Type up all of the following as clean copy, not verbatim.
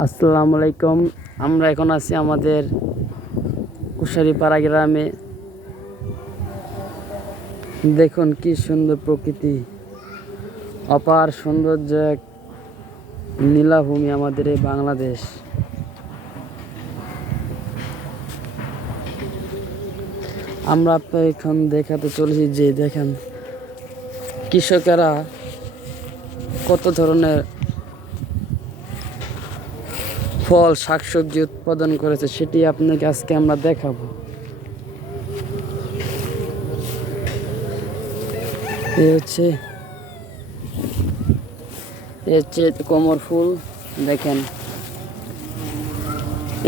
আসসালামু আলাইকুম। আমরা এখন আছি আমাদের কুশারিপাড়া গ্রামে। দেখুন কি সুন্দর প্রকৃতি, অপার সৌন্দর্য এক নীলাভূমি আমাদের এই বাংলাদেশ। আমরা এখন দেখাতে চলেছি যে দেখেন কৃষকেরা কত ধরনের ফল শাকসবজি উৎপাদন করেছে, সেটি আপনাকে আজকে আমরা দেখাবো। এই হচ্ছে কোমর ফুল। দেখেন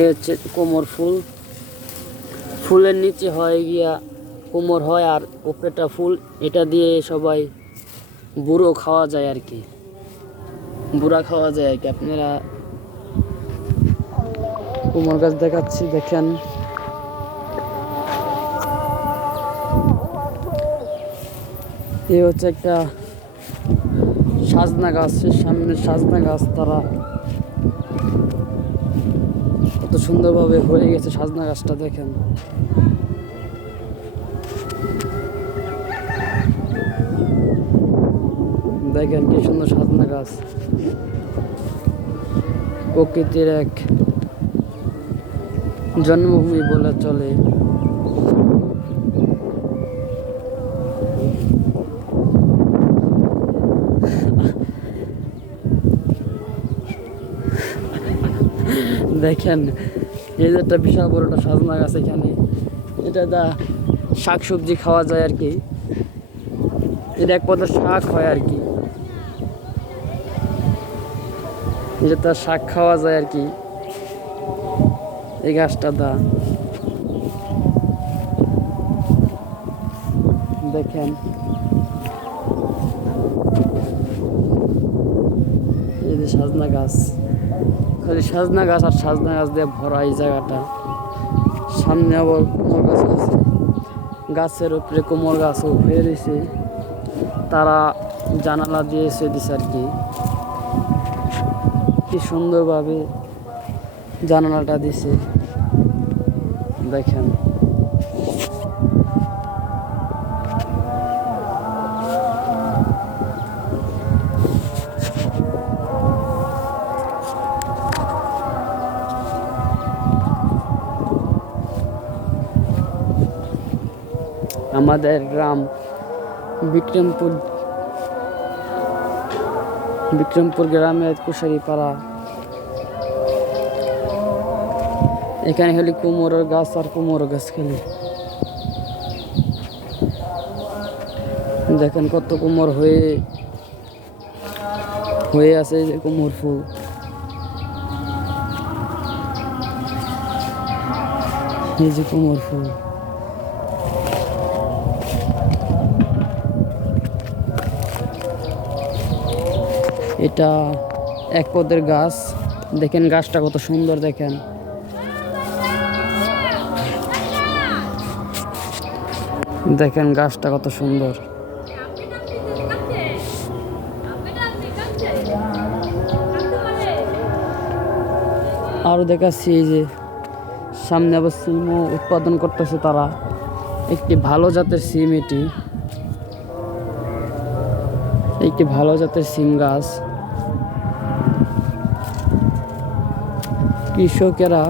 এই হচ্ছে কোমর ফুল। ফুলের নিচে হয় গিয়া কোমর হয়, আর উপরেটা ফুল। এটা দিয়ে সবাই বুড়ো খাওয়া যায় আর কি, বুড়া খাওয়া যায় আর কি। আপনারা কোমর গাছ দেখাচ্ছি, দেখেন এই হচ্ছে একটা সাজনা গাছ, সামনে সাজনা গাছ। তারা কত সুন্দরভাবে হয়ে গেছে সাজনা গাছটা, দেখেন। দেখেন কি সুন্দর সাজনা গাছ, প্রকৃতির এক জন্মভূমি বলে চলে। দেখেন এই যে একটা বিশাল বড় একটা সাজনা গাছ, এখানে এটা শাক সবজি খাওয়া যায় আর কি। এটা এক পদের শাক হয় আর কি, এটা তার শাক খাওয়া যায় আর কি এই গাছটা দেখেন এই যে সাজনা গাছ, খালি সাজনা গাছ আর সাজনা গাছ দিয়ে ভরা এই জায়গাটা। সামনে আবার কোমর গাছ আছে, গাছের উপরে কোমর গাছও হয়ে রয়েছে। তারা জানালা দিয়ে এসে দিছে আর কি, কি সুন্দরভাবে জানালাটা দিছে দেখেন। আমাদের গ্রাম বিক্রমপুর গ্রামের কুশারিপাড়া। এখানে খালি কুমড়োর গাছ আর কুমড়ো গাছ খালি। দেখেন কত কুমড় হয়ে আছে, যে কুমড় ফুল। এই যে কুমড় ফুল, এটা এক পদের গাছ। দেখেন গাছটা কত সুন্দর, দেখেন দেখেন গাছটা কত সুন্দর। আরো দেখাচ্ছি এই যে সামনে আবার সিমও উৎপাদন করতেছে তারা, একটি ভালো জাতের সিম। একটি ভালো জাতের সিম গাছ। কৃষকেরা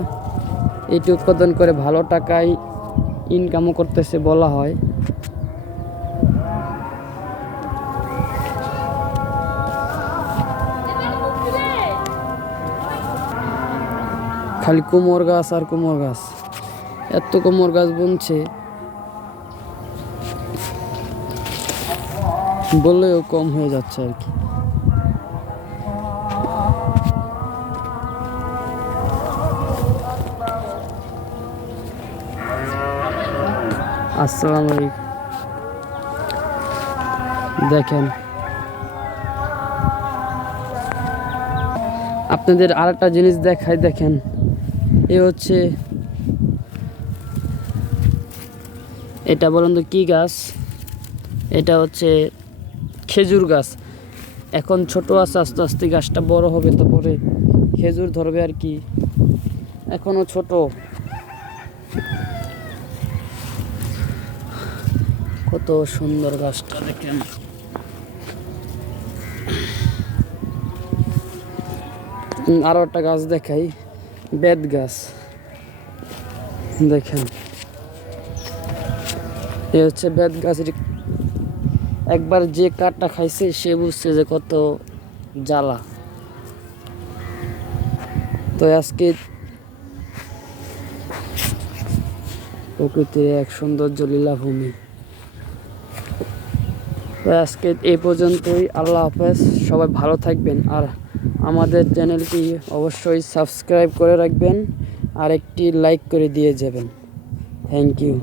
এটি উৎপাদন করে ভালো টাকায় ইনকামও করতেছে বলা হয়। খালি কুমড় গাছ আর কুমড় গাছ, এত কুমড় গাছ বুনছে বললেও কম হয়ে যাচ্ছে আর কি। আসসালামু আলাইকুম। দেখেন আপনাদের আরেকটা জিনিস দেখাই, দেখেন এ হচ্ছে, এটা বলেন তো কি গাছ? এটা হচ্ছে খেজুর গাছ। এখন ছোট আছে, আস্তে আস্তে গাছটা বড় হবে, তারপরে খেজুর ধরবে আর কি, এখনো ছোট। কত সুন্দর গাছটা দেখেন। আরো একটা গাছ দেখাই, বেত গাছ দেখেন। এ হচ্ছে বেত গাছ। একবার যে কাঠটা খাইছে সে বুঝছে যে কত জ্বালা। তো আজকে প্রকৃতির এক সৌন্দর্য লীলাভূমি। তো আজকে এই পর্যন্তই। আল্লাহ হাফেজ, সবাই ভালো থাকবেন। আর আমাদের চ্যানেলটি অবশ্যই সাবস্ক্রাইব করে রাখবেন আর একটি লাইক করে দিয়ে যাবেন। Thank you.